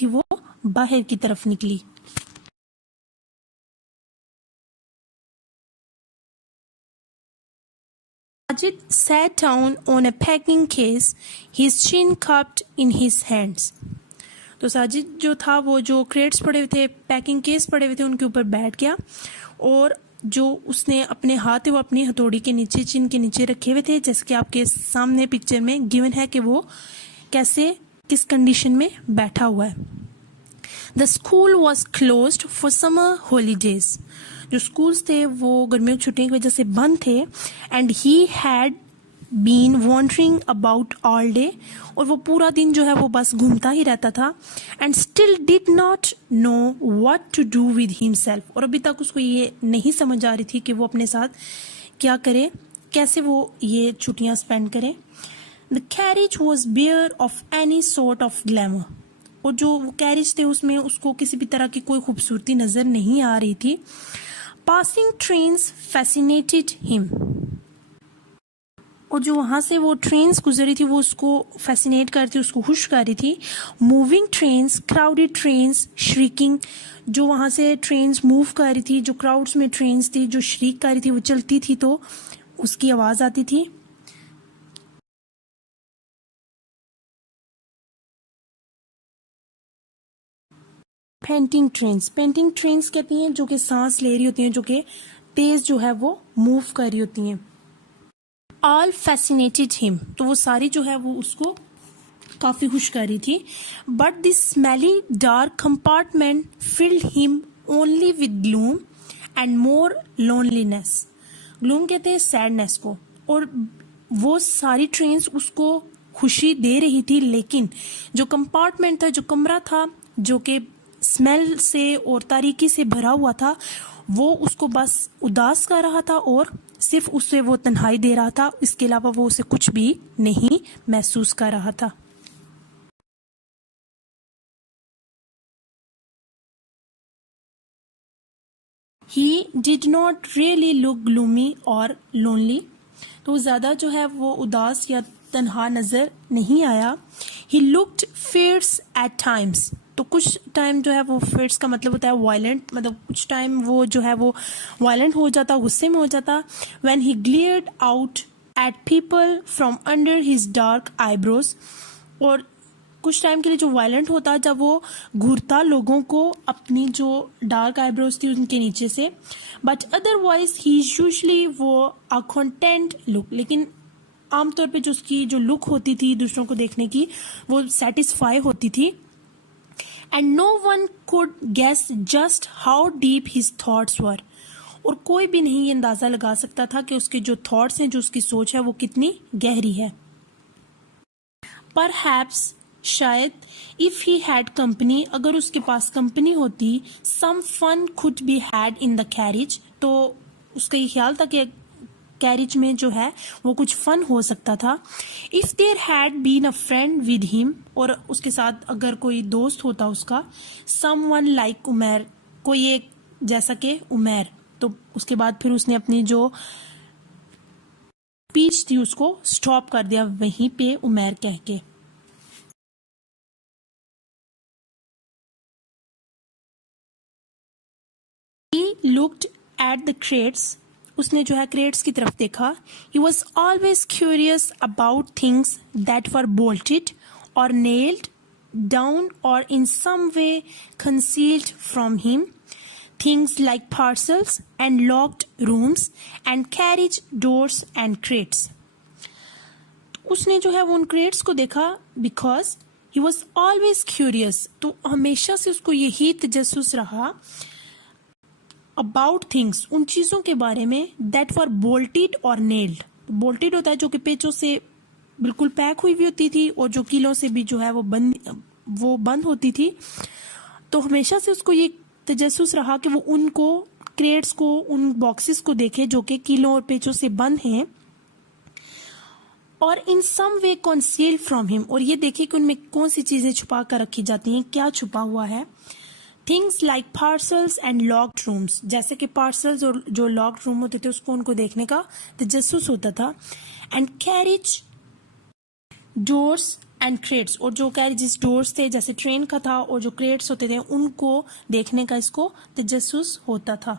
थी वो बाहर की तरफ निकली। Sajid sat down on a packing case, his chin cupped in his hands. तो साजिद जो था वो जो क्रेट्स पड़े हुए थे, पैकिंग केस पड़े हुए थे, उनके ऊपर बैठ गया और जो उसने अपने हाथ है वो अपनी हथौड़ी के नीचे, चिन के नीचे रखे हुए थे, जैसे कि आपके सामने पिक्चर में गिवन है कि वो कैसे किस कंडीशन में बैठा हुआ है। The school was closed for summer holidays. जो स्कूल्स थे वो गर्मियों की छुट्टियों की वजह से बंद थे। And he had been wandering about all day, और वो पूरा दिन जो है वो बस घूमता ही रहता था। And still did not know what to do with himself, और अभी तक उसको ये नहीं समझ आ रही थी कि वो अपने साथ क्या करे, कैसे वो ये छुट्टियां स्पेंड करे। The carriage was bare of any sort of glamour, और जो वो कैरेज थे उसमें उसको किसी भी तरह की कोई खूबसूरती नजर नहीं आ रही थी। पासिंग ट्रेन्स फैसिनेटेड हिम, और जो वहां से वो ट्रेन्स गुजरी थी वो उसको फैसिनेट कर रही थी, उसको खुश कर रही थी। Moving trains, crowded trains, shrieking, जो वहां से ट्रेन्स मूव कर रही थी, जो क्राउड्स में ट्रेन्स थी जो श्रीक कर रही थी, वो चलती थी तो उसकी आवाज आती थी। पेंटिंग ट्रेन्स, पेंटिंग ट्रेन्स कहती हैं जो कि सांस ले रही होती हैं, जो कि तेज जो है वो मूव कर रही होती हैं। ऑल फैसिनेटेड हिम, तो वो सारी जो है वो उसको काफी खुश कर रही थी। But this smelly dark compartment field him only with gloom and more loneliness. Gloom कहते हैं सैडनेस को, और वो सारी ट्रेन्स उसको खुशी दे रही थी, लेकिन जो कंपार्टमेंट था, जो कमरा था, जो कि स्मेल से और तारीकी से भरा हुआ था, वो उसको बस उदास कर रहा था और सिर्फ उससे वो तन्हाई दे रहा था। इसके अलावा वो उसे कुछ भी नहीं महसूस कर रहा था। He did not really look gloomy or lonely, तो ज़्यादा जो है वो उदास या तन्हा नज़र नहीं आया। He looked fierce at times, तो कुछ टाइम जो है वो फियर्स का मतलब होता है वायलेंट, मतलब कुछ टाइम वो जो है वो वायलेंट हो जाता, गुस्से में हो जाता। When he glared out at people from under his dark eyebrows, और कुछ टाइम के लिए जो वायलेंट होता जब वो घूरता लोगों को अपनी जो डार्क आईब्रोज थी उनके नीचे से। बट अदरवाइज ही यूजुअली वो अ कंटेंट लुक, लेकिन आमतौर पे जो उसकी जो लुक होती थी दूसरों को देखने की वो सेटिस्फाई होती थी। And no one could guess just how deep his thoughts were, और कोई भी नहीं ये अंदाजा लगा सकता था कि उसके जो थॉट्स हैं, जो उसकी सोच है वो कितनी गहरी है। परहैप्स, शायद, इफ ही हैड कंपनी, अगर उसके पास कंपनी होती, some fun could be had in the carriage, तो उसका ये ख्याल था कि कैरेज में जो है वो कुछ फन हो सकता था। If there had been a friend with him, और उसके साथ अगर कोई दोस्त होता उसका, समवन लाइक उमैर, कोई एक जैसा कि उमैर, तो उसके बाद फिर उसने अपनी जो स्पीच थी उसको स्टॉप कर दिया वहीं पे उमैर कह के। He looked at the crates, उसने जो है क्रेट्स की तरफ देखा। He was always curious about things that were bolted or nailed down or in some way concealed from him. Things like parcels and locked rooms and carriage doors and crates. उसने जो है वो उन crates को देखा because he was always curious, तो हमेशा से उसको यही तजस्सुस रहा अबाउट थिंग्स, उन चीज़ों के बारे में दैट वर बोल्टेड और नेल्ड। बोल्टेड होता है जो कि पेचों से बिल्कुल पैक हुई हुई होती थी, और जो कीलों से भी जो है वो बंद होती थी। तो हमेशा से उसको ये तजस्सुस रहा कि वो उनको क्रेट्स को, उन बॉक्सेस को देखे जो कि कीलों और पेचों से बंद हैं, और इन सम वे कंसील्ड फ्रॉम हिम, और ये देखे कि उनमें कौन सी चीजें छुपा कर रखी जाती हैं, क्या छुपा हुआ है। Things like parcels and locked rooms, जैसे कि पार्सल्स और जो लॉक्ड रूम होते थे उसको उनको देखने का तजस्सुस होता था। And carriage doors and crates, और जो कैरेजेस डोर्स थे जैसे ट्रेन का था और जो क्रेट्स होते थे उनको देखने का इसको तजस्सुस होता था।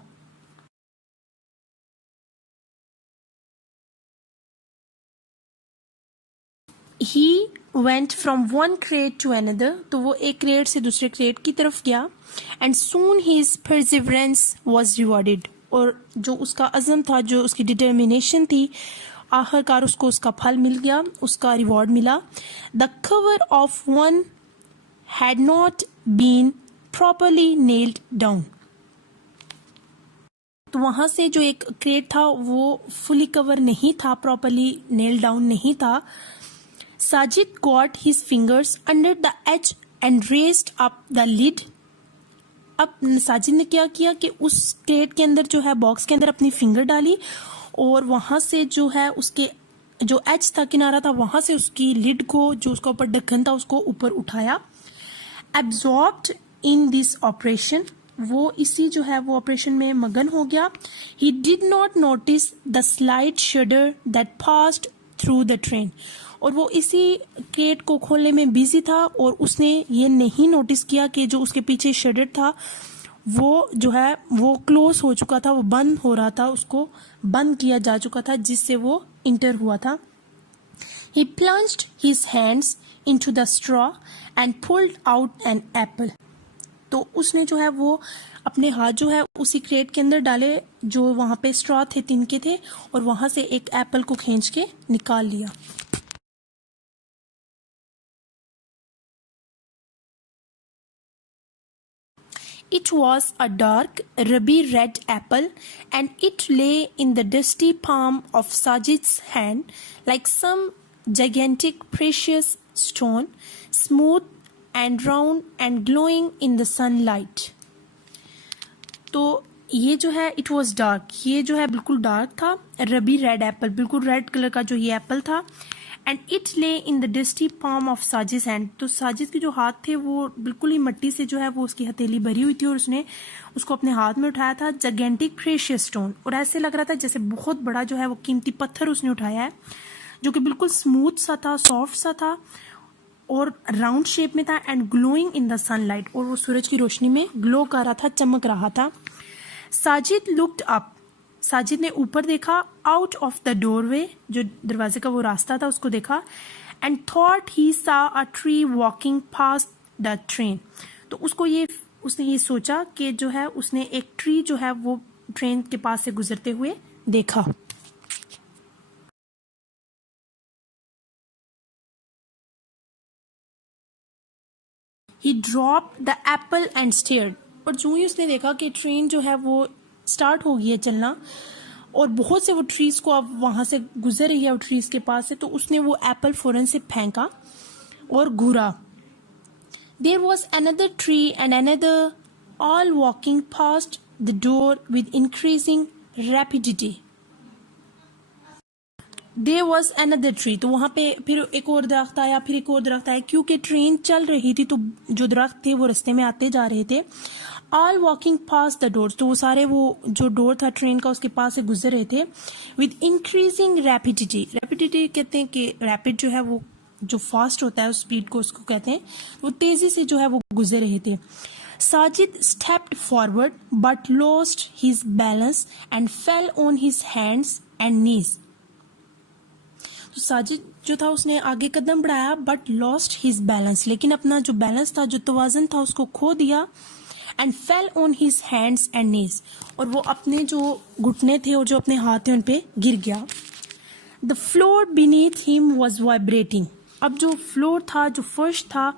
He went from one crate to another, तो वो एक क्रेट से दूसरे क्रेट की तरफ गया। And soon his perseverance was rewarded, और जो उसका अज़म था, जो उसकी डिटर्मिनेशन थी, आखिरकार उसको उसका फल मिल गया, उसका रिवॉर्ड मिला। The cover of one had not been properly nailed down, तो वहां से जो एक क्रेट था वो फुली कवर नहीं था, प्रॉपरली नेल डाउन नहीं था। Sajid got his fingers under the edge and raised up the lid. अब साजिद ने क्या किया कि उस क्रेट के अंदर जो है, बॉक्स के अंदर अपनी फिंगर डाली और वहां से जो है उसके जो एज था, किनारा था, वहां से उसकी लिड को, जो उसका ऊपर ढक्कन था, उसको ऊपर उठाया। एब्जॉर्ब्ड इन दिस ऑपरेशन, वो इसी जो है वो ऑपरेशन में मगन हो गया। He did not notice the slight शडर that passed through the train, और वो इसी क्रेट को खोलने में बिजी था और उसने ये नहीं नोटिस किया कि जो उसके पीछे शडर था वो जो है वो क्लोज हो चुका था, वो बंद हो रहा था, उसको बंद किया जा चुका था जिससे वो इंटर हुआ था। He plunged his hands into the straw and pulled out an apple. तो उसने जो है वो अपने हाथ जो है उसी क्रेट के अंदर डाले जो वहां पे स्ट्रॉ थे, तिनके थे, और वहां से एक एप्पल को खींच के निकाल लिया। It was a dark, ruby red apple, and it lay in the dusty palm of Sajid's hand like some gigantic precious stone, smooth and round and glowing in the sunlight. तो ये जो है it was dark, ये जो है बिल्कुल dark था। रबी red Apple, बिल्कुल रेड कलर का जो ये एप्पल था। एंड इट ले in the dusty palm of Sajid hand, तो साजिद के जो हाथ थे वो बिल्कुल ही मिट्टी से जो है वो उसकी हथेली भरी हुई थी और उसने उसको अपने हाथ में उठाया था। जगेंटिक प्रेशियस स्टोन, और ऐसे लग रहा था जैसे बहुत बड़ा जो है वो कीमती पत्थर उसने उठाया है, जो कि बिल्कुल स्मूथ सा था, सॉफ्ट सा था और राउंड शेप में था। And glowing in the sunlight, और वो सूरज की रोशनी में ग्लो कर रहा था, चमक रहा था। साजिद लुक्ड अप, साजिद ने ऊपर देखा। आउट ऑफ द डोरवे, जो दरवाजे का वो रास्ता था उसको देखा। एंड थॉट ही सा a tree walking past the train, तो उसने ये सोचा कि जो है उसने एक ट्री जो है वो ट्रेन के पास से गुजरते हुए देखा। ही dropped the apple and stared, और जो ही उसने देखा कि ट्रेन जो है वो स्टार्ट हो गई है चलना और बहुत से वो ट्रीज को अब वहां से गुजर रही है, वो ट्रीज के पास से, तो उसने वो एप्पल फौरन से फेंका और घूरा। There was another tree and another, all walking past the door with increasing rapidity. There was another tree, तो वहां पे फिर एक और दरख्त आया, फिर एक और दरख्त आया, क्योंकि ट्रेन चल रही थी तो जो दरख्त थे वो रास्ते में आते जा रहे थे। All walking pass the door, तो वो सारे वो जो डोर था ट्रेन का उसके पास से गुजर रहे थे। विद इंक्रीजिंग रैपिडिटी, रैपिडिटी कहते हैं कि रैपिड जो है वो जो फास्ट होता है उस स्पीड को उसको कहते हैं, वो तेजी से जो है वो गुजर रहे थे। Sajid stepped forward but lost his balance and fell on his hands and knees, तो साजिद जो था उसने आगे कदम बढ़ाया बट लॉस्ट हिज बैलेंस, लेकिन अपना जो बैलेंस था, जो तवाज़ुन था, उसको खो दिया। And fell on his hands and knees, और वो अपने जो घुटने थे और जो अपने हाथ थे उन पे गिर गया। The floor beneath him was vibrating, अब जो फ्लोर था, जो फर्श था,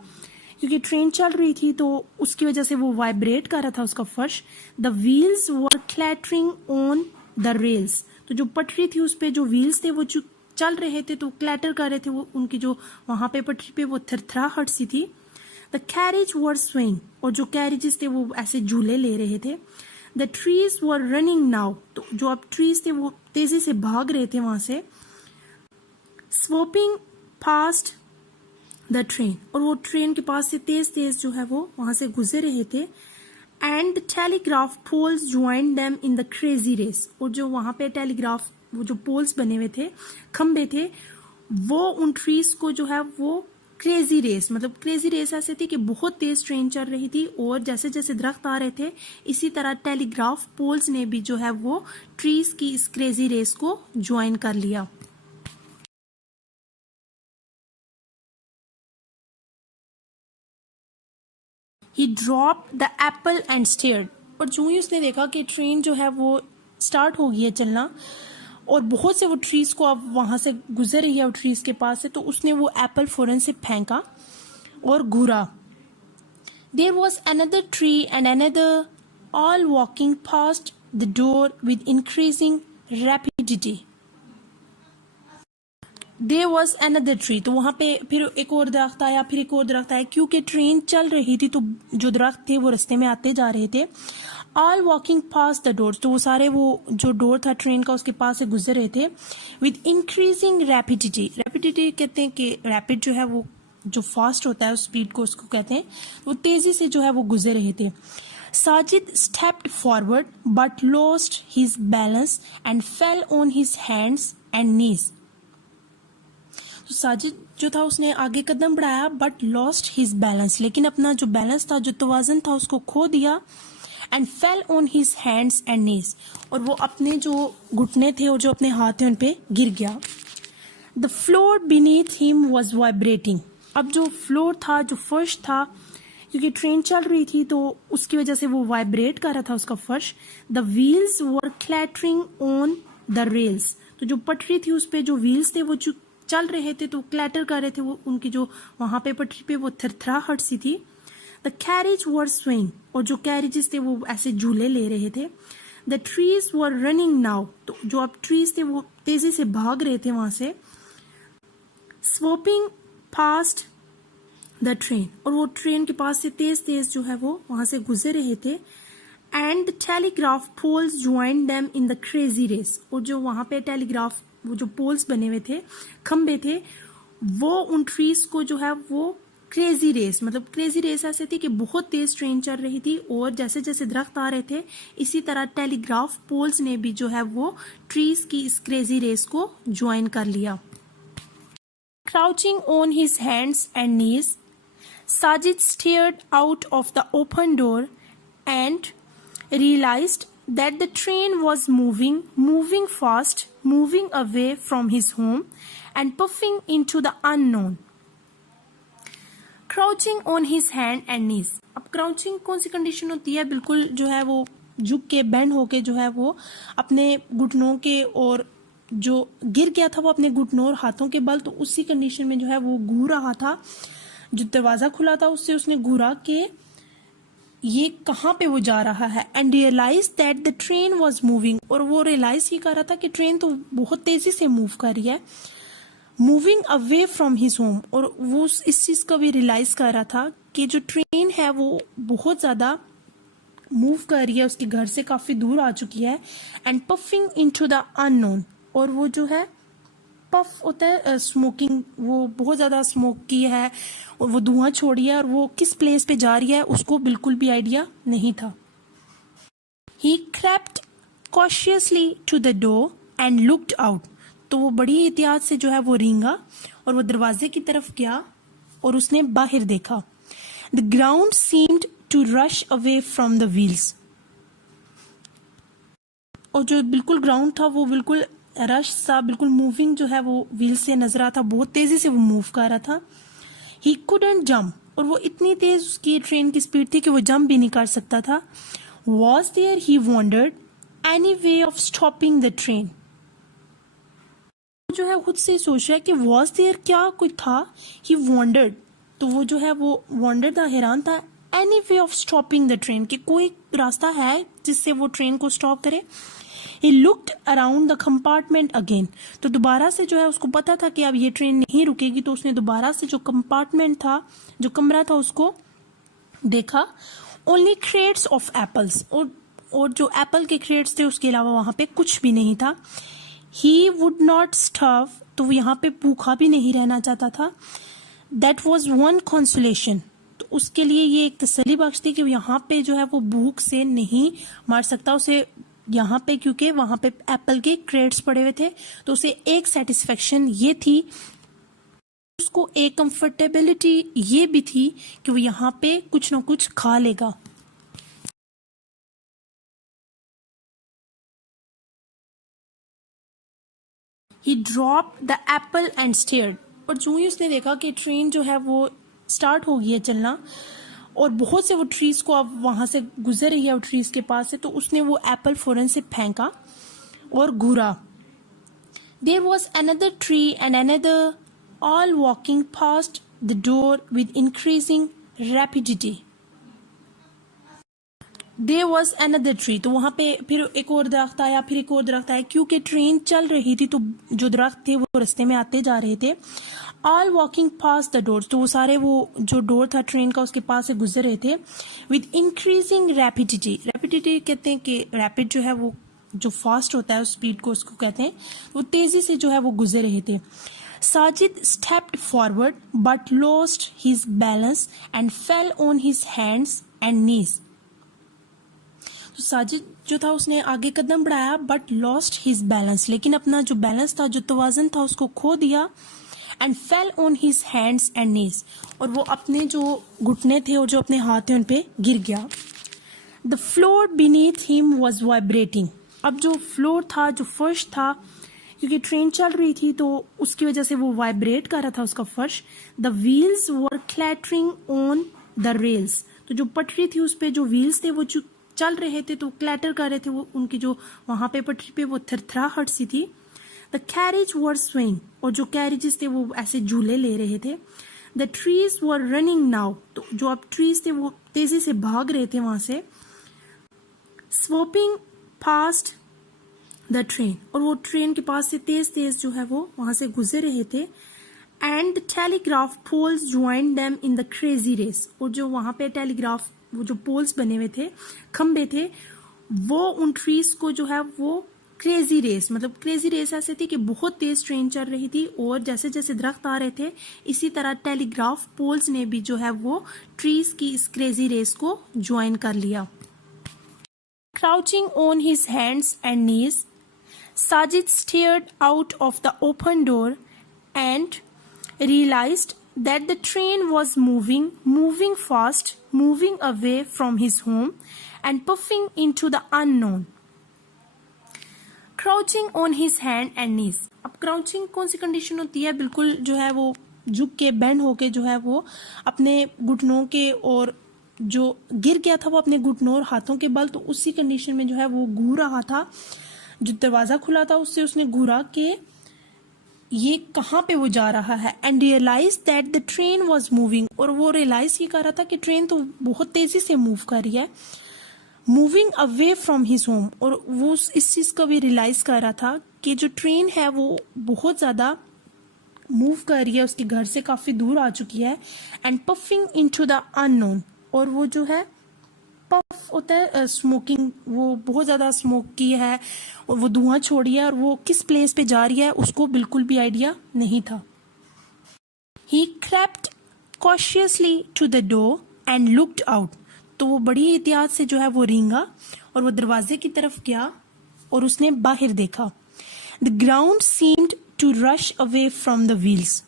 क्योंकि ट्रेन चल रही थी तो उसकी वजह से वो वाइब्रेट कर रहा था उसका फर्श। The wheels were clattering on the rails, तो जो पटरी थी उस पे जो व्हील्स थे वो जो चल रहे थे तो क्लैटर कर रहे थे, वो उनकी जो वहां पे पटरी पे वो थरथराहट सी थी। द कैरेज वर स्विंग, और जो कैरेजेस थे वो ऐसे झूले ले रहे थे। The trees were running now, तो जो अब ट्रीज थे वो तेजी से भाग रहे थे वहां से। स्वोपिंग पास्ट द ट्रेन, और वो ट्रेन के पास से तेज तेज जो है वो वहां से गुजर रहे थे। And the telegraph poles join them in the crazy race, और जो वहां पे टेलीग्राफ वो जो पोल्स बने हुए थे, खंबे थे, वो उन ट्रीज को जो है वो क्रेजी रेस, मतलब क्रेजी रेस ऐसे थी कि बहुत तेज ट्रेन चल रही थी और जैसे जैसे दरख्त आ रहे थे इसी तरह टेलीग्राफ पोल्स ने भी जो है वो ट्रीज की इस क्रेजी रेस को ज्वाइन कर लिया। He dropped the apple and stared. और जो ही उसने देखा कि ट्रेन जो है वो स्टार्ट हो गई है चलना और बहुत से वो ट्रीज को अब वहां से गुजर रही है वो ट्रीज के पास से, तो उसने वो एप्पल फौरन से फेंका और घूरा। There was another tree and another, all walking past the door with increasing rapidity. There was another tree, तो वहां पे फिर एक और दरख्त आया, फिर एक और दरख्त आया, क्योंकि ट्रेन चल रही थी तो जो दरख्त थे वो रास्ते में आते जा रहे थे। All walking past the doors, तो वो सारे वो जो डोर था ट्रेन का उसके पास से गुजर रहे थे। With increasing rapidity, rapidity कहते हैं कि रैपिड जो है वो जो फास्ट होता है उस स्पीड को उसको कहते हैं, वो तेजी से जो है वो गुजर रहे थे। Sajid stepped forward but lost his balance and fell on his hands and knees. तो साजिद जो था उसने आगे कदम बढ़ाया बट लॉस्ट हिज बैलेंस, लेकिन अपना जो बैलेंस था जो तवाज़ुन था उसको खो दिया। And fell on his hands and knees, और वो अपने जो घुटने थे और जो अपने हाथ थे उन पे गिर गया। The floor beneath him was vibrating, अब जो फ्लोर था जो फर्श था क्योंकि ट्रेन चल रही थी तो उसकी वजह से वो वाइब्रेट कर रहा था उसका फर्श। The wheels were clattering on the rails, तो जो पटरी थी उस पे जो व्हील्स थे वो चल रहे थे तो क्लैटर कर रहे थे, वो उनकी जो वहां पे पटरी पे वो थरथराहट सी थी। द कैरेज वर स्विंग, और जो कैरेजेस थे वो ऐसे झूले ले रहे थे। The trees were running now, तो जो अब ट्रीज थे वो तेजी से भाग रहे थे वहां से। स्वॉपिंग फास्ट द ट्रेन, और वो ट्रेन के पास से तेज तेज जो है वो वहां से गुजर रहे थे। And the telegraph poles join them in the crazy race, और जो वहां पे टेलीग्राफ वो जो पोल्स बने हुए थे खंबे थे वो उन ट्रीज को जो है वो क्रेजी रेस, मतलब क्रेजी रेस ऐसे थी कि बहुत तेज ट्रेन चल रही थी और जैसे जैसे दरख्त आ रहे थे इसी तरह टेलीग्राफ पोल्स ने भी जो है वो ट्रीज की इस क्रेजी रेस को ज्वाइन कर लिया। Crouching on his hands and knees, Sajid stared out of the open door and realized that the train was moving fast, moving away from his home and puffing into the unknown. Crouching on his hand and knees. अब crouching कौन सी condition होती है, बिल्कुल जो है वो झुक के बेंड होके जो है वो अपने घुटनों के और जो गिर गया था वो अपने घुटनों और हाथों के बल, तो उसी कंडीशन में जो है वो घूर रहा था। जो दरवाजा खुला था उससे उसने घूरा के ये कहाँ पे वो जा रहा है। And realise that the train was moving, और वो रियलाइज ही कर रहा था कि ट्रेन तो बहुत तेजी से मूव कर रही है, moving away from his home, और वो इस चीज का भी रियलाइज कर रहा था कि जो ट्रेन है वो बहुत ज्यादा मूव कर रही है, उसके घर से काफी दूर आ चुकी है। And puffing into the unknown, और वो जो है पफ होता है स्मोकिंग, वो बहुत ज्यादा स्मोक की है और वो धुआं छोड़ी है और वो किस प्लेस पे जा रही है उसको बिल्कुल भी आइडिया नहीं था। He crept cautiously to the door and looked out, तो वो बड़ी एहतियात से जो है वो रेंगा और वो दरवाजे की तरफ गया और उसने बाहर देखा। The ground seemed to rush away from the wheels, और जो बिल्कुल ग्राउंड था वो बिल्कुल रश सा, बिल्कुल मूविंग जो है वो व्हील से नजर आता, बहुत तेजी से वो मूव कर रहा था। He couldn't jump, और वो इतनी तेज उसकी ट्रेन की स्पीड थी कि वो जंप भी नहीं कर सकता था। Was there, he wondered, any way of stopping the train? जो है खुद से सोच रहा है कि was there, क्या कोई था। He wondered, तो वो जो है वो wondered था, हैरान था। Any way of stopping the train, कि कोई रास्ता है जिससे वो ट्रेन को स्टॉप करे। He looked around the compartment again, तो दोबारा से जो है उसको पता था कि अब ये ट्रेन नहीं रुकेगी, तो उसने दोबारा से जो कंपार्टमेंट था, जो कमरा था उसको देखा। Only crates of apples, और जो एप्पल के क्रेट्स थे उसके अलावा वहां पे कुछ भी नहीं था। He would not starve, तो वो यहाँ पे भूखा भी नहीं रहना चाहता था। That was one consolation, तो उसके लिए ये एक तसल्ली बख्श थी कि यहाँ पे जो है वो भूख से नहीं मर सकता उसे यहाँ पे, क्योंकि वहां पे एप्पल के क्रेट्स पड़े हुए थे, तो उसे एक सेटिस्फेक्शन ये थी उसको एक कंफर्टेबिलिटी ये भी थी कि वो यहाँ पे कुछ ना कुछ खा लेगा। He dropped the apple and stared. और जो ही उसने देखा कि ट्रेन जो है वो स्टार्ट हो गई है चलना और बहुत से वो ट्रीज को अब वहां से गुजर रही है वो ट्रीज के पास से, तो उसने वो एप्पल फौरन से फेंका और घूरा। There was another tree and another, all walking past the door with increasing rapidity. There was another tree. तो वहां पे फिर एक और दरख्त आया, फिर एक और दरख्त आया, क्योंकि ट्रेन चल रही थी तो जो दरख्त थे वो रास्ते में आते जा रहे थे। All walking past the doors. तो वो सारे वो जो डोर था ट्रेन का उसके पास से गुजर रहे थे। With increasing rapidity. Rapidity कहते हैं कि रैपिड जो है वो जो फास्ट होता है उस स्पीड को उसको कहते हैं। वो तेजी से जो है वो गुजर रहे थे। Sajid stepped forward but lost his balance and fell on his hands and knees. तो साजिद जो था उसने आगे कदम बढ़ाया बट लॉस्ट हिज बैलेंस, लेकिन अपना जो बैलेंस था, जो तवाज़ुन था, उसको खो दिया। And fell on his hands and knees, और वो अपने जो घुटने थे और जो अपने हाथ थे उन पे गिर गया। The floor beneath him was vibrating. अब जो फ्लोर था, जो फर्श था, क्योंकि ट्रेन चल रही थी तो उसकी वजह से वो वाइब्रेट कर रहा था उसका फर्श। The wheels were clattering on the rails. तो जो पटरी थी उस पे जो व्हील्स थे वो जो चल रहे थे तो क्लैटर कर रहे थे, वो उनकी जो वहां पे पटरी पे वो थरथराहट सी थी। द कैरेज वर स्विंग, और जो कैरेजेस थे वो ऐसे झूले ले रहे थे। The trees were running now, तो जो अब ट्रीज थे वो तेजी से भाग रहे थे वहां से। स्वॉपिंग पास्ट द ट्रेन, और वो ट्रेन के पास से तेज तेज जो है वो वहां से गुजर रहे थे। And the telegraph poles join them in the crazy race, और जो वहां पे टेलीग्राफ वो जो पोल्स बने हुए थे, खंबे थे, वो उन ट्रीज को जो है वो क्रेजी रेस, मतलब क्रेजी रेस ऐसे थी कि बहुत तेज ट्रेन चल रही थी और जैसे जैसे दरख्त आ रहे थे इसी तरह टेलीग्राफ पोल्स ने भी जो है वो ट्रीज की इस क्रेजी रेस को ज्वाइन कर लिया। Crouching on his hands and knees, Sajid stared out of the open door and realized that the train was moving fast, moving away from his home and puffing into the unknown. Crouching on his hand and knees. अब crouching कौन सी condition होती है? बिल्कुल जो है वो झुक के बैंड होके जो है वो अपने घुटनों के, और जो गिर गया था वो अपने घुटनों और हाथों के बल, तो उसी कंडीशन में जो है वो घूर रहा था। जो दरवाजा खुला था उससे उसने घूरा के ये कहाँ पे वो जा रहा है। And realise that the train was moving, और वो रियलाइज ये कर रहा था कि ट्रेन तो बहुत तेजी से मूव कर रही है, moving away from his home, और वो इस चीज का भी रियलाइज कर रहा था कि जो ट्रेन है वो बहुत ज्यादा मूव कर रही है, उसके घर से काफी दूर आ चुकी है। And puffing into the unknown, और वो जो है पफ होता है स्मोकिंग, वो बहुत ज्यादा स्मोक की है और वो धुआं छोड़ी है और वो किस प्लेस पे जा रही है उसको बिल्कुल भी आइडिया नहीं था। He crept cautiously to the door and looked out. तो वो बड़ी एहतियात से जो है वो रेंगा और वो दरवाजे की तरफ गया और उसने बाहर देखा। The ground seemed to rush away from the wheels.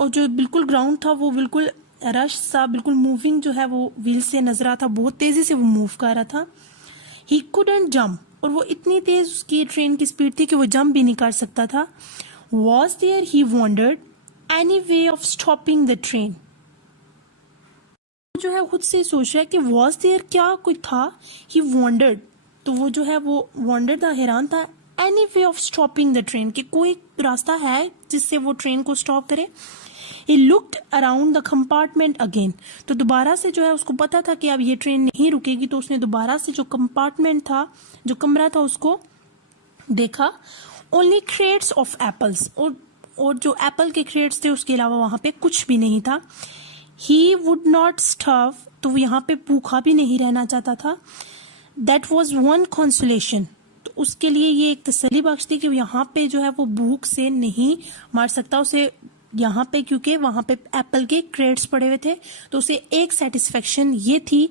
और जो बिल्कुल ग्राउंड था वो बिल्कुल रश सा, बिल्कुल मूविंग जो है वो व्हील से नजर आता, बहुत तेजी से वो मूव कर रहा था। He couldn't jump, और वो इतनी तेज उसकी ट्रेन की स्पीड थी कि वो जंप भी नहीं कर सकता था। Was there, he wondered, any way of stopping the train? जो है खुद से सोच रहा है कि was there, क्या कोई था। He wondered, तो वो जो है वो wondered था, हैरान था। Any way of stopping the train, कि कोई रास्ता है जिससे वो ट्रेन को स्टॉप करे। He looked around the compartment again. तो दोबारा से जो है उसको पता था कि अब ये ट्रेन नहीं रुकेगी, तो उसने दोबारा से जो कंपार्टमेंट था, जो कमरा था, उसको देखा। Only crates of apples, और जो एप्पल के क्रेट्स थे उसके अलावा वहां पे कुछ भी नहीं था। He would not starve, तो वो यहाँ पे भूखा भी नहीं रहना चाहता था। That was one consolation, तो उसके लिए ये एक तसल्ली बख्श थी कि यहाँ पे जो है वो भूख से नहीं मर सकता उसे यहाँ पे, क्योंकि वहां पे एप्पल के क्रेट्स पड़े हुए थे। तो उसे एक सेटिस्फेक्शन ये थी,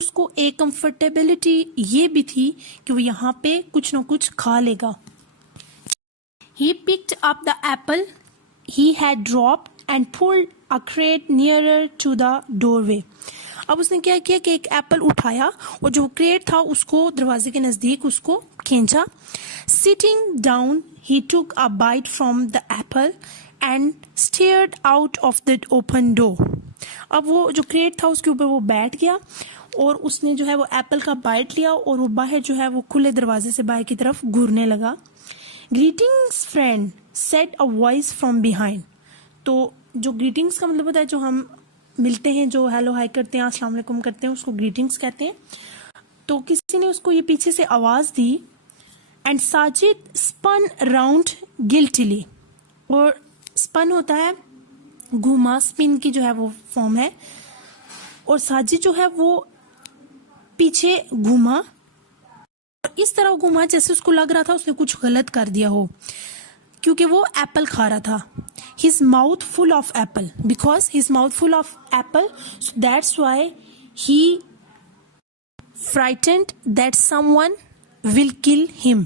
उसको एक कंफर्टेबिलिटी ये भी थी कि वो यहाँ पे कुछ ना कुछ खा लेगा। He picked up the apple he had dropped and pulled a crate nearer to the doorway. अब उसने क्या किया कि एक एप्पल उठाया और जो क्रेट था उसको दरवाजे के नजदीक उसको खींचा. Sitting down, he took a bite from the apple and stared out of the open door. अब वो जो क्रेट था उसके ऊपर वो बैठ गया और उसने जो है वो एप्पल का बाइट लिया और वो बाहर जो है वो खुले दरवाजे से बाहर की तरफ घूरने लगा. Greetings friend, said a voice from behind. तो जो greetings का मतलब होता है जो हम मिलते हैं, जो हेलो हाय करते हैं, अस्सलाम वालेकुम करते हैं, उसको ग्रीटिंग्स कहते हैं. तो किसी ने उसको ये पीछे से आवाज दी. And Sajid spun round guiltily. और स्पन होता है घूमा, स्पिन की जो है वो फॉर्म है. और साजिद जो है वो पीछे घूमा और इस तरह घूमा जैसे उसको लग रहा था उसने कुछ गलत कर दिया हो, क्योंकि वो एप्पल खा रहा था. His mouth full of apple, because his mouth full of apple, so that's why he frightened that someone will kill him.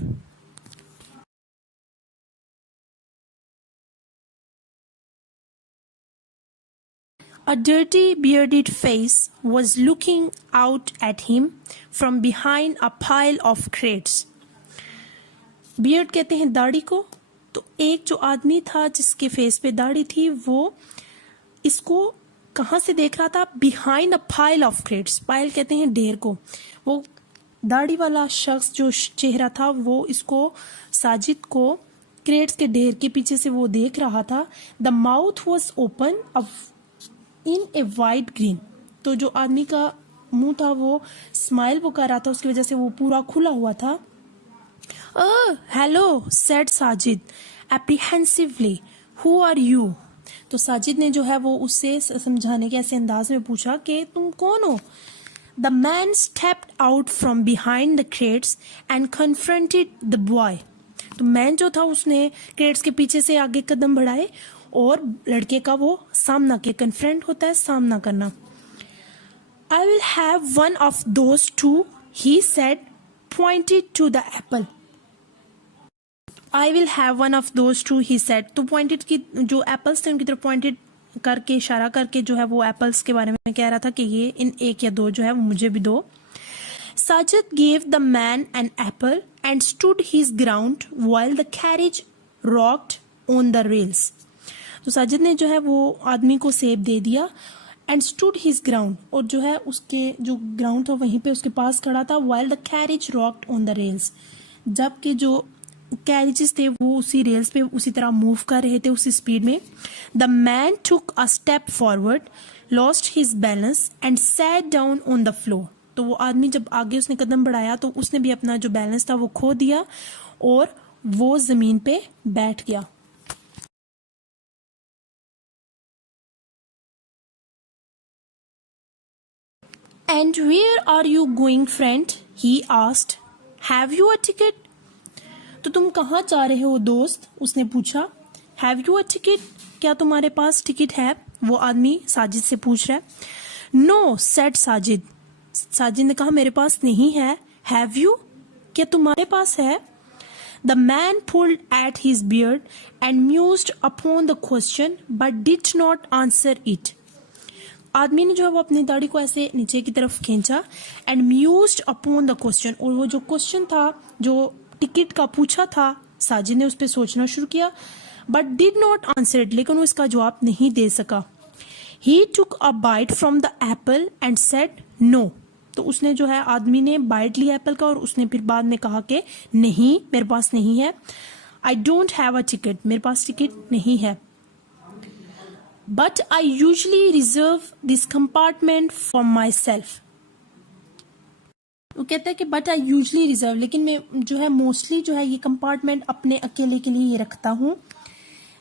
A dirty bearded face was looking out at him from behind a pile of crates. Beard कहते हैं दाढ़ी को. तो एक जो आदमी था जिसके फेस पे दाढ़ी थी वो इसको कहां से देख रहा था? Behind a pile of crates. Pile कहते हैं ढेर को. वो दाढ़ी वाला शख्स जो चेहरा था वो इसको साजिद को क्रेट्स के ढेर के पीछे से वो देख रहा था. The mouth was open in a wide green. तो जो आदमी का मुंह था वो स्माइल वो कर रहा था, उसकी वजह से वो पूरा खुला हुआ था. Hello said Sajid apprehensively, who are you. तो साजिद ने जो है वो उससे समझाने के ऐसे अंदाज में पूछा कि तुम कौन हो. The man stepped out from behind the crates and confronted the boy. तो मैन जो था उसने क्रेट्स के पीछे से आगे कदम बढ़ाए और लड़के का वो सामना किया. कन्फ्रंट होता है सामना करना. I will have one of those too, he said pointed to the apple. I will have one of those too, he said. तो पॉइंटेड की जो एप्पल्स थे उनकी तरफ पॉइंटेड करके इशारा करके जो है वो एप्पल्स के बारे में कह रहा था कि ये इन एक या दो जो है वो मुझे भी दो. Sajid gave the man an apple and stood his ground while the carriage rocked on the rails. तो साजिद ने जो है वो आदमी को सेब दे दिया. एंड स्टूड हिज ग्राउंड, और जो है उसके जो ग्राउंड था वहीं पे उसके पास खड़ा था. While the carriage rocked on the rails, जबकि जो कैरेजेस थे वो उसी रेल्स पे उसी तरह मूव कर रहे थे उसी स्पीड में. The man took a step forward, lost his balance and sat down on the floor. तो वो आदमी जब आगे उसने कदम बढ़ाया तो उसने भी अपना जो बैलेंस था वो खो दिया और वो जमीन पे बैठ गया. And where are you going friend, he asked. Have you a ticket. तो तुम कहाँ जा रहे हो दोस्त, उसने पूछा. हैव यू अ टिकट, क्या तुम्हारे पास टिकट है, वो आदमी साजिद से पूछ रहा है. Know said Sajid. साजिद ने कहा मेरे पास नहीं है. हैव यू, क्या तुम्हारे पास है. The man pulled at his beard and mused upon the question but did not answer it. आदमी ने जो है वो अपनी दाढ़ी को ऐसे नीचे की तरफ खींचा. And mused upon the question, और वो जो क्वेश्चन था जो टिकट का पूछा था साजिद ने उस पर सोचना शुरू किया. But did not answer it, लेकिन वो इसका जवाब नहीं दे सका. He took a bite from the apple and said no. तो उसने जो है आदमी ने बाइट लिया एप्पल का और उसने फिर बाद में कहा कि नहीं, मेरे पास नहीं है. I don't have a ticket, मेरे पास टिकट नहीं है. But I usually reserve this compartment for my self. वो कहता है कि बट आई यूजली रिजर्व, लेकिन मैं जो है मोस्टली जो है ये कंपार्टमेंट अपने अकेले के लिए ये रखता हूँ.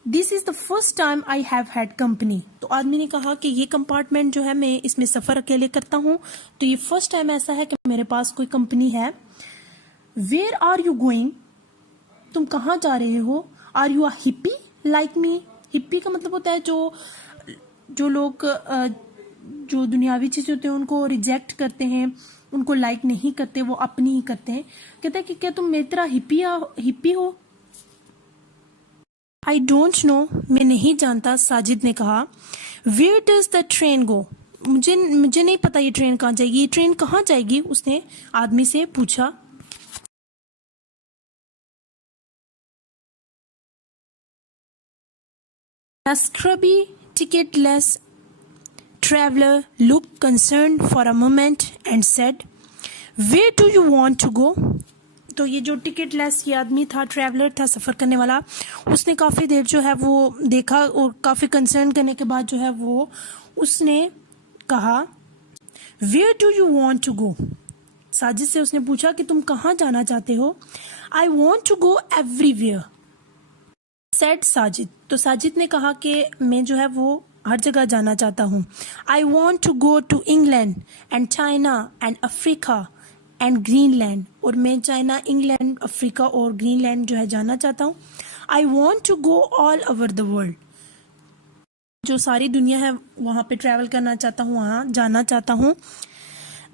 This is the first time I have had company. तो आदमी ने कहा कि ये कंपार्टमेंट जो है मैं इसमें सफर अकेले करता हूँ, तो ये फर्स्ट टाइम ऐसा है कि मेरे पास कोई कंपनी है. वेयर आर यू गोइंग, तुम कहाँ जा रहे हो. Are you a hippie like me. Hippie का मतलब होता है जो लोग जो दुनियावी चीजें होते हैं उनको रिजेक्ट करते हैं, उनको लाइक नहीं करते, वो अपनी ही करते हैं. कहता है कि क्या तुम मेरी तरह हिप्पी हो. आई डोंट नो, मैं नहीं जानता, साजिद ने कहा। Where does the train go, मुझे मुझे नहीं पता ये ट्रेन कहाँ जाएगी, ये ट्रेन कहाँ जाएगी, उसने आदमी से पूछा। A scrubby, ticketless traveler looked concerned for a moment and said, Where do you want to go? तो ये जो टिकट लेस ये आदमी था, ट्रैवलर था, सफ़र करने वाला, उसने काफ़ी देर जो है वो देखा और काफ़ी कंसर्न करने के बाद जो है वो उसने कहा, where do you want to go? Sajid से उसने पूछा कि तुम कहाँ जाना चाहते हो? I want to go everywhere, said Sajid. तो साजिद ने कहा कि मैं जो है वो हर जगह जाना चाहता हूँ। I want to go to England and China and Africa and Greenland, और मैं चाइना, इंग्लैंड, अफ्रीका और ग्रीनलैंड जो है जाना चाहता हूँ। I want to go all over the world, जो सारी दुनिया है वहाँ पे ट्रैवल करना चाहता हूँ, वहाँ जाना चाहता हूँ।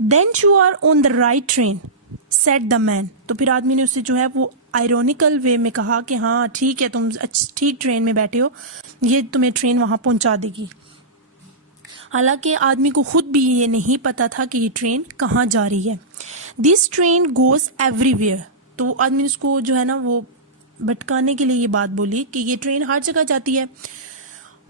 Then you are on the right train, said the man. तो फिर आदमी ने उससे जो है वो आयरोनिकल वे में कहा कि हाँ ठीक है, तुम ठीक ट्रेन में बैठे हो, ये तुम्हें ट्रेन वहाँ पहुँचा देगी। हालांकि आदमी को खुद भी ये नहीं पता था कि ये ट्रेन कहाँ जा रही है। दिस ट्रेन गोज एवरीवेयर, तो आदमी ने उसको जो है ना वो भटकाने के लिए ये बात बोली कि ये ट्रेन हर जगह जाती है।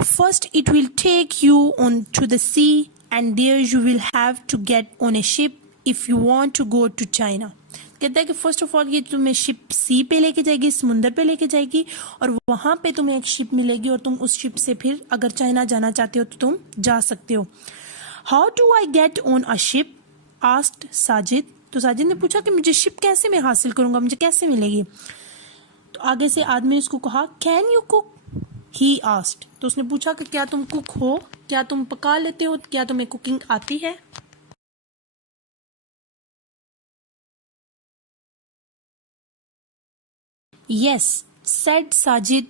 First it will take you on to the sea and there you will have to get on a ship if you want to go to China. कहता है कि फर्स्ट ऑफ ऑल ये तुम्हें शिप सी पे लेके जाएगी, समुंदर पे लेके जाएगी, और वहां पे तुम्हें एक शिप मिलेगी और तुम उस शिप से फिर अगर चाइना जाना चाहते हो तो तुम जा सकते हो। How do I get on a ship, asked Sajid. तो साजिद ने पूछा कि मुझे शिप कैसे मैं हासिल करूंगा, मुझे कैसे मिलेगी? तो आगे से आदमी ने उसको कहा, can you cook, he asked. तो उसने पूछा कि क्या तुम कुक हो, क्या तुम पका लेते हो, क्या तुम्हें कुकिंग आती है? Yes, said Sajid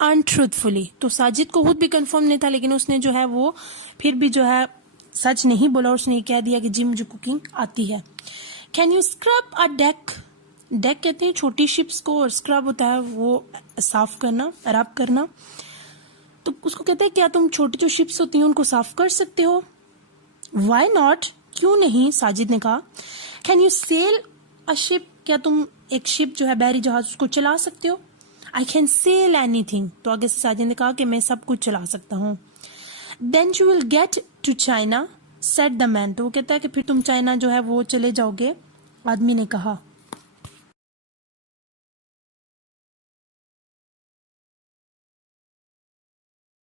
untruthfully. तो साजिद को खुद भी कंफर्म नहीं था, लेकिन उसने जो है वो फिर भी जो है सच नहीं बोला, उसने कह दिया कि जी मुझे कुकिंग आती है। Can you scrub a deck, deck कहते हैं छोटी शिप्स को, और स्क्रब होता है वो साफ करना, रब करना। तो उसको कहते हैं क्या तुम छोटी जो शिप्स होती हैं उनको साफ कर सकते हो? वाई नॉट, क्यों नहीं, साजिद ने कहा। Can you sail a ship, क्या तुम एक शिप जो है बहरी जहाज उसको चला सकते हो? आई कैन सेल एनीथिंग, तो आगे से साजिद ने कहा कि मैं सब कुछ चला सकता हूँ। Then you will get to China, said the man. तो वो कहता है कि फिर तुम चाइना जो है वो चले जाओगे, आदमी ने कहा।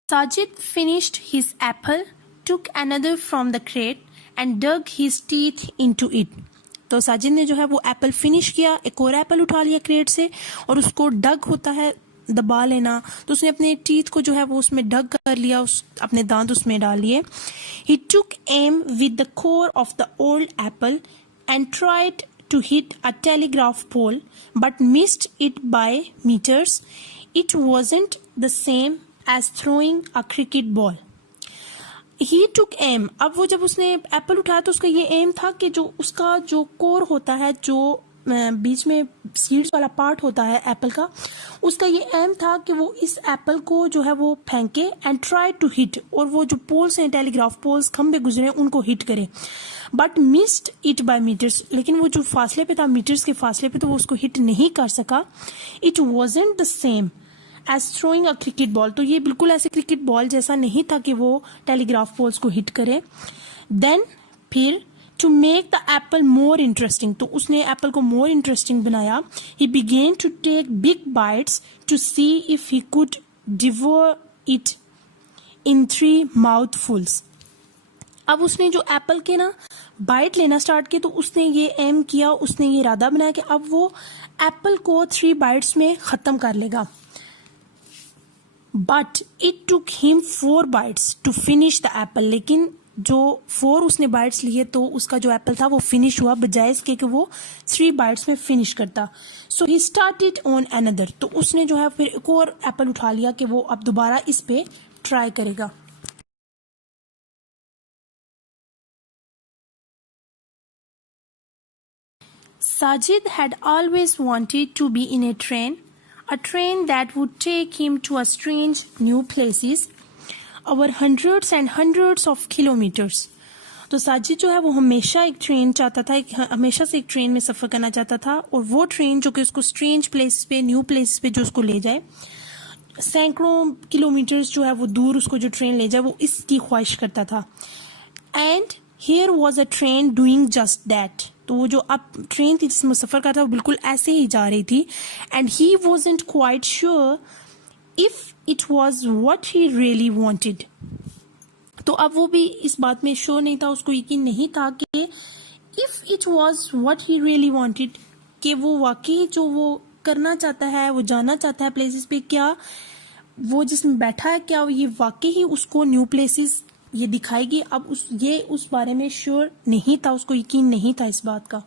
Sajid finished his apple, took another from the crate and dug his teeth into it. तो साजिद ने जो है वो एप्पल फिनिश किया, एक और एप्पल उठा लिया क्रेट से, और उसको डग होता है दबा लेना, तो उसने अपने टीथ को जो है वो उसमें डग कर लिया, उस अपने दांत उसमें डाल लिए। He took aim with the core of the old apple and tried to hit a telegraph pole but missed it by meters. It wasn't the same as throwing a cricket ball. He took aim. अब वो जब उसने Apple उठाया तो उसका ये M था कि जो उसका जो कोर होता है, जो बीच में सीड्स वाला पार्ट होता है एप्पल का, उसका ये एम था कि वो इस एप्पल को जो है वो फेंके एंड ट्राई टू हिट, और वो जो पोल्स हैं, टेलीग्राफ पोल्स, खंबे गुजरे, उनको हिट करे। But missed it by metres, लेकिन वो जो फासले पे था, मीटर्स के फासले पे, तो वो उसको हिट नहीं कर सका। It wasn't the same as throwing a cricket ball, तो ये बिल्कुल ऐसे क्रिकेट बॉल जैसा नहीं था कि वो टेलीग्राफ पोल्स को हिट करे। देन फिर to make the apple more interesting, तो उसने एप्पल को मोर इंटरेस्टिंग बनाया। He began to take big bites to see if he could devour it in 3 mouthfuls. अब उसने जो एप्पल के ना बाइट लेना स्टार्ट किया, तो उसने ये एम किया, उसने ये इरादा बनाया कि अब वो एप्पल को 3 बाइट्स में खत्म कर लेगा। But it took him 4 bites to finish the apple, लेकिन जो 4 उसने बाइट्स लिए तो उसका जो एप्पल था वो फिनिश हुआ, बजाय इसके कि वो 3 बाइट्स में फिनिश करता। सो ही स्टार्टेड ऑन अनदर, तो उसने जो है फिर एक और एप्पल उठा लिया कि वो अब दोबारा इस पे ट्राई करेगा। Sajid had always wanted to be in a train. a train that would take him to a strange new places over hundreds and hundreds of kilometers. तो साजिद जो है वो हमेशा एक ट्रेन चाहता था, हमेशा से एक ट्रेन में सफ़र करना चाहता था, और वो ट्रेन जो कि उसको स्ट्रेंज प्लेसेस पे, न्यू प्लेसेस पे जो उसको ले जाए, सैकड़ों किलोमीटर्स जो है वो दूर उसको जो ट्रेन ले जाए, वो इसकी ख्वाहिश करता था. And here was a train doing just that. तो वो जो अब ट्रेन थी जिसमें सफ़र कर था वो बिल्कुल ऐसे ही जा रही थी. And he wasn't quite sure if it was what he really wanted. तो अब वो भी इस बात में श्योर नहीं था, उसको यकीन नहीं था कि if it was what he really wanted, कि वो वाकई जो वो करना चाहता है, वो जाना चाहता है प्लेसेस पे, क्या वो जिसमें बैठा है क्या ये वाकई ही उसको न्यू प्लेसेस ये दिखाएगी. अब उस बारे में श्योर नहीं था, उसको यकीन नहीं था इस बात का.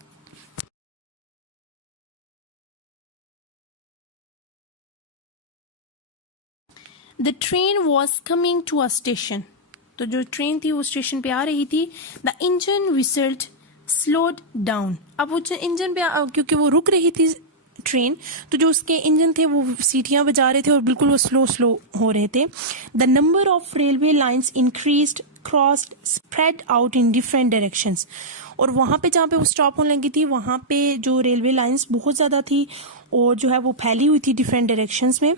The train was coming to a station. तो जो ट्रेन थी वो स्टेशन पे आ रही थी. The engine whistled slowed down. अब वो इंजन पे क्योंकि वो रुक रही थी ट्रेन, तो जो उसके इंजन थे वो सीटियां बजा रहे थे और बिल्कुल वो स्लो हो रहे थे. The number of railway lines increased, crossed, spread out in different directions. और वहाँ पे जहाँ पे वो स्टॉप होने लगी थी वहाँ पे जो रेलवे लाइन्स बहुत ज़्यादा थी और जो है वो फैली हुई थी डिफरेंट डायरेक्शंस में.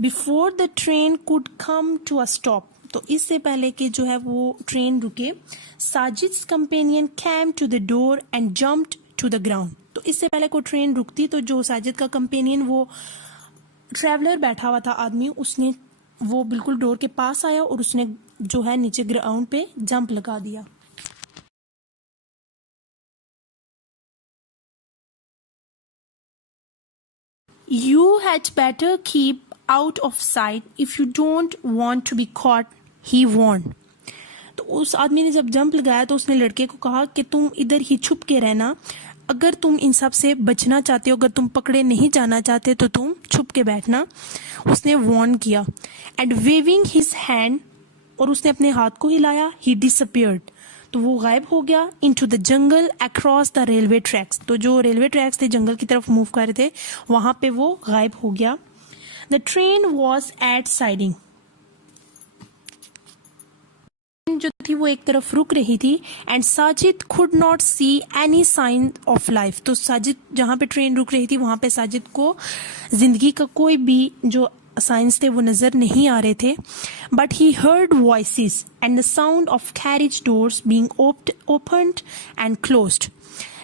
Before the train could come to a stop. तो इससे पहले कि जो है वो ट्रेन रुके, Sajid's companion came to the door and jumped to the ground. तो इससे पहले को ट्रेन रुकती तो जो साजिद का कंपेनियन, वो ट्रैवलर बैठा हुआ था आदमी, उसने वो बिल्कुल डोर के पास आया और उसने जो है नीचे ग्राउंड पे जंप लगा दिया. You had better keep out of sight if you don't want to be caught, he warned. तो उस आदमी ने जब जंप लगाया तो उसने लड़के को कहा कि तुम इधर ही छुप के रहना, अगर तुम इन सब से बचना चाहते हो, अगर तुम पकड़े नहीं जाना चाहते तो तुम छुप के बैठना, उसने वार्न किया. एंड वेविंग हिज हैंड, और उसने अपने हाथ को हिलाया, ही डिसअपियर्ड. तो वो गायब हो गया into the jungle across the railway tracks. तो जो रेलवे ट्रैक्स थे जंगल की तरफ मूव कर रहे थे वहां पे वो गायब हो गया. The train was at siding. जो थी वो एक तरफ रुक रही थी. And Sajid could not see any sign of life. तो साजिद जहां पे ट्रेन रुक रही थी वहां पे साजिद को जिंदगी का कोई भी जो साइंस थे वो नजर नहीं आ रहे थे. But he heard voices and the sound of carriage doors being opened and closed.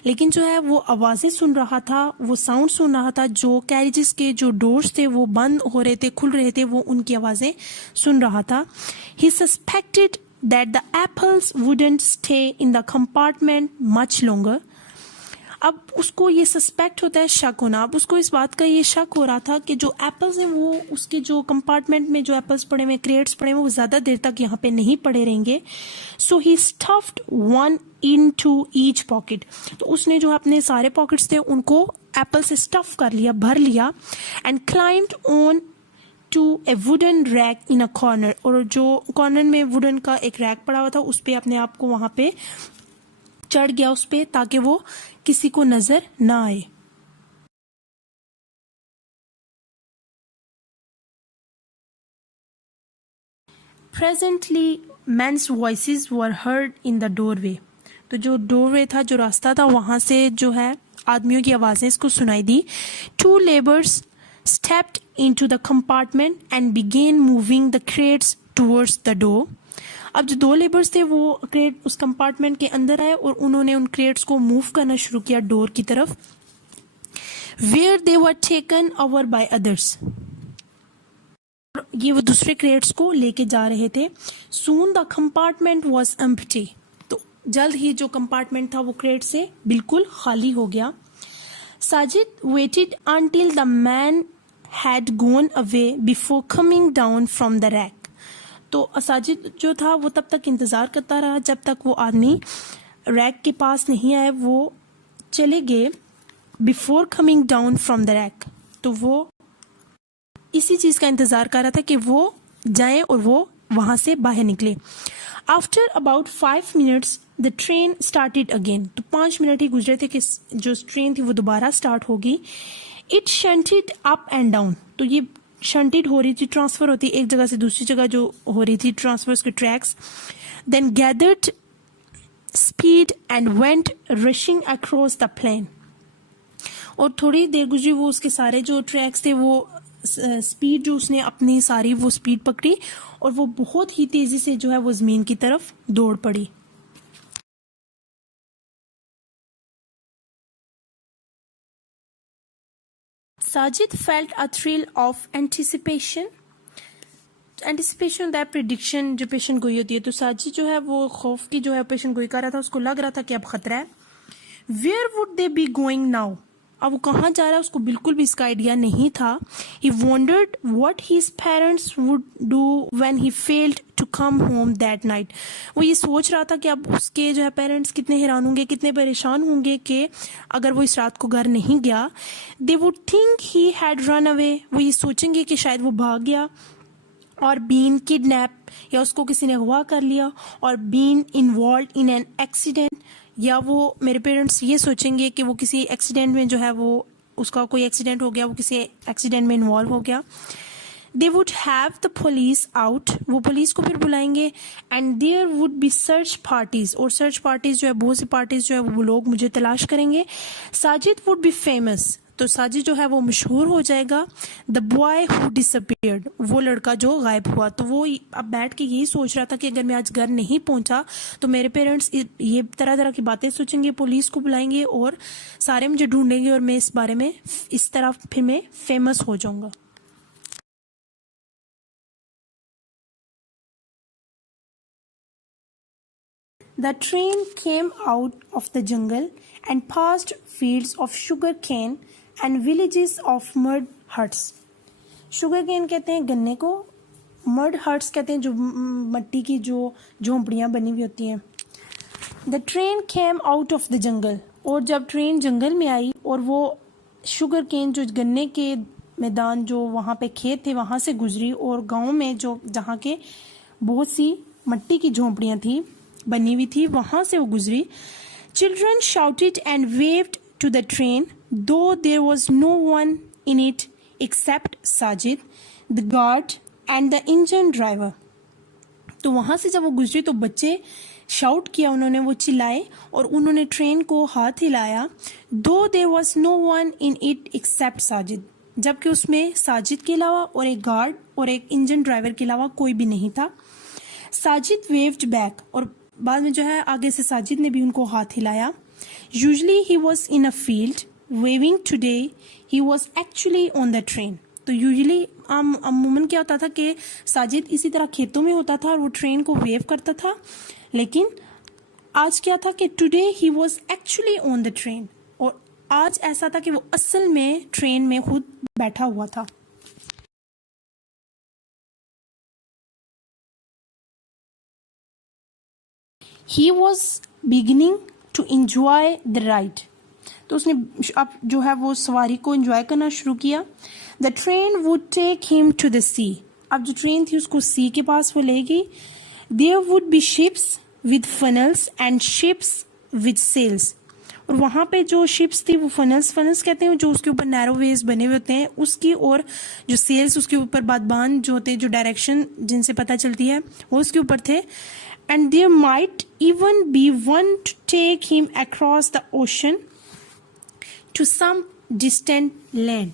लेकिन जो है वो आवाजें सुन रहा था, वो साउंड सुन रहा था, जो कैरेजेस के जो डोर्स थे वो बंद हो रहे थे, खुल रहे थे, वो उनकी आवाजें सुन रहा था. ही suspected that the apples wouldn't stay in the compartment much longer. अब उसको ये सस्पेक्ट होता है, शक होना. अब उसको इस बात का ये शक हो रहा था कि जो एप्पल्स हैं वो उसके जो कंपार्टमेंट में जो एप्पल्स पड़े हुए, क्रेट्स पड़े हुए, वो ज़्यादा देर तक यहाँ पे नहीं पड़े रहेंगे. So he stuffed one into each pocket. तो उसने जो अपने सारे पॉकेट्स थे उनको एप्पल से स्टफ कर लिया, भर लिया. And climbed on to a wooden rack in a corner. और जो कॉर्नर में वुडन का एक रैक पड़ा हुआ था उस पे अपने आप को वहां पे चढ़ गया उस पे, ताकि वो किसी को नजर ना आए. Presently men's voices were heard in the doorway. तो जो डोरवे था, जो रास्ता था, वहां से जो है आदमियों की आवाजें इसको सुनाई दी. Two labourers stepped into the compartment and began moving the crates towards the door. अब जो दो लेबर्स थे वो क्रेट उस कंपार्टमेंट के अंदर आए और उन्होंने उन क्रेट्स को मूव करना शुरू किया डोर की तरफ. Where they were taken over by others. ये वो दूसरे क्रेट्स को लेके जा रहे थे. Soon the compartment was empty. तो जल्द ही जो कंपार्टमेंट था वो क्रेट से बिल्कुल खाली हो गया. Sajid waited until the man had gone away before coming down from the rack. तो साजिद जो था वो तब तक इंतजार करता रहा जब तक वो आदमी रैक के पास नहीं आए. वो चले गए before coming down from the rack. तो वो इसी चीज का इंतजार कर रहा था कि वो जाए और वो वहां से बाहर निकले. After about 5 minutes the train started again. तो 5 मिनट ही गुजरे थे कि जो ट्रेन थी वो दोबारा स्टार्ट होगी. It shunted up and down, तो ये शंटेड हो रही थी, ट्रांसफर होती एक जगह से दूसरी जगह जो हो रही थी, ट्रांसफर उसके tracks. Then gathered speed and went rushing across the plain, और थोड़ी देर गुजरी वो उसके सारे जो ट्रैक्स थे वो स्पीड जो उसने अपनी सारी वो स्पीड पकड़ी और वो बहुत ही तेजी से जो है वो जमीन की तरफ दौड़ पड़ी. Sajid felt a thrill of anticipation. Anticipation होता है प्रिडिक्शन, जो पेशन गोई होती है. तो साजिद जो है वो खौफ की जो है पेशन गोई कर रहा था, उसको लग रहा था कि अब खतरा है. Where would they be going now, अब वो कहाँ जा रहा है उसको बिल्कुल भी इसका आइडिया नहीं था. He wondered what his parents would do when he failed to come home that night. वो ये सोच रहा था कि अब उसके जो है पेरेंट्स कितने हैरान होंगे, कितने परेशान होंगे कि अगर वो इस रात को घर नहीं गया. They would think he had run away, वो ये सोचेंगे कि शायद वो भाग गया, और बीन किडनैप, या उसको किसी ने अगवा कर लिया, और been involve in an accident, या वो मेरे पेरेंट्स ये सोचेंगे कि वो किसी एक्सीडेंट में जो है वो उसका कोई एक्सीडेंट हो गया, वो किसी एक्सीडेंट में इन्वॉल्व हो गया. They would have the police out, वो पुलिस को फिर बुलाएंगे. And there would be search parties, और सर्च पार्टीज जो है बहुत सी पार्टीज जो है वो लोग मुझे तलाश करेंगे. साजिद वुड बी फेमस, तो साजिद जो है वो मशहूर हो जाएगा. द बॉय हु डिसअपीयर्ड, वो लड़का जो गायब हुआ. तो वो अब बैठ के यही सोच रहा था कि अगर मैं आज घर नहीं पहुंचा तो मेरे पेरेंट्स ये तरह तरह की बातें सोचेंगे, पुलिस को बुलाएंगे और सारे मुझे ढूंढेंगे, और मैं इस बारे में इस तरह फिर मैं फेमस हो जाऊंगा. The train came out of the jungle and passed fields of sugar cane and villages of mud huts. Sugar cane कहते हैं गन्ने को, mud huts कहते हैं जो मट्टी की जो झोंपड़ियाँ बनी हुई होती हैं. The train came out of the jungle, और जब ट्रेन जंगल में आई और वो शुगर केन जो गन्ने के मैदान जो वहाँ पे खेत थे वहाँ से गुजरी, और गांव में जो जहाँ के बहुत सी मट्टी की झोंपड़ियाँ थी बनी हुई थी वहाँ से वो गुजरी. Children shouted and waved to the train though there was no one in it except Sajid, the guard and the engine driver. तो वहाँ से जब वो गुजरी तो बच्चे शाउट किया, उन्होंने वो चिल्लाए और उन्होंने ट्रेन को हाथ हिलाया. Though there was no one in it except Sajid, जबकि उसमें साजिद के अलावा और एक गार्ड और एक इंजन ड्राइवर के अलावा कोई भी नहीं था. साजिद वेव्ड बैक, और बाद में जो है आगे से साजिद ने भी उनको हाथ हिलाया. Usually he was in a field waving, today he was actually on the train. तो यूजली अमूमन क्या होता था कि साजिद इसी तरह खेतों में होता था और वो ट्रेन को वेव करता था, लेकिन आज क्या था कि today he was actually on the train, और आज ऐसा था कि वो असल में ट्रेन में खुद बैठा हुआ था. He was beginning to enjoy the ride. तो उसने अब जो है वो सवारी को एंजॉय करना शुरू किया. The train would take him to the sea. अब जो ट्रेन थी उसको सी के पास वो ले गई. There would be ships with funnels and ships with sails. और वहाँ पे जो शिप्स थी वो फनल्स कहते हैं जो उसके ऊपर नैरो वेज बने हुए होते हैं उसकी, और जो सेल्स उसके ऊपर बादबान जो होते हैं जो डायरेक्शन जिनसे पता चलती है वो उसके ऊपर थे. And there might even be one to take him across the ocean to some distant land.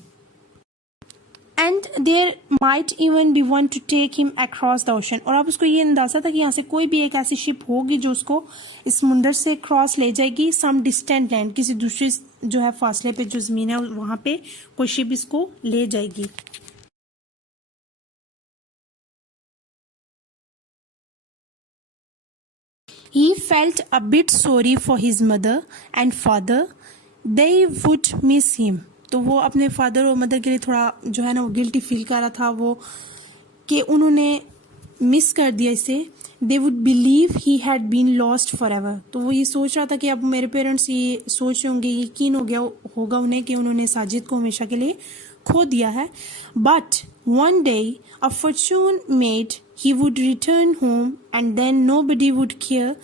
And there might even be one to take him across the ocean. और अब उसको ये अंदाज़ा था कि यहाँ से कोई भी एक ऐसी शिप होगी जो उसको इस समुंदर से क्रॉस ले जाएगी some distant land, किसी दूसरे जो है फासले पे जो ज़मीन है वहाँ पे कोई शिप इसको ले जाएगी. He felt a bit sorry for his mother and father. They would miss him. तो वो अपने फादर और मदर के लिए थोड़ा जो है ना वो गिल्टी फील कर रहा था वो कि उन्होंने मिस कर दिया इसे. They would believe he had been lost forever. तो वो ये सोच रहा था कि अब मेरे पेरेंट्स ये सोच रहे होंगे, यकीन हो गया होगा उन्हें कि उन्होंने साजिद को हमेशा के लिए खो दिया है. But one day a fortune made he would return home, and then nobody would care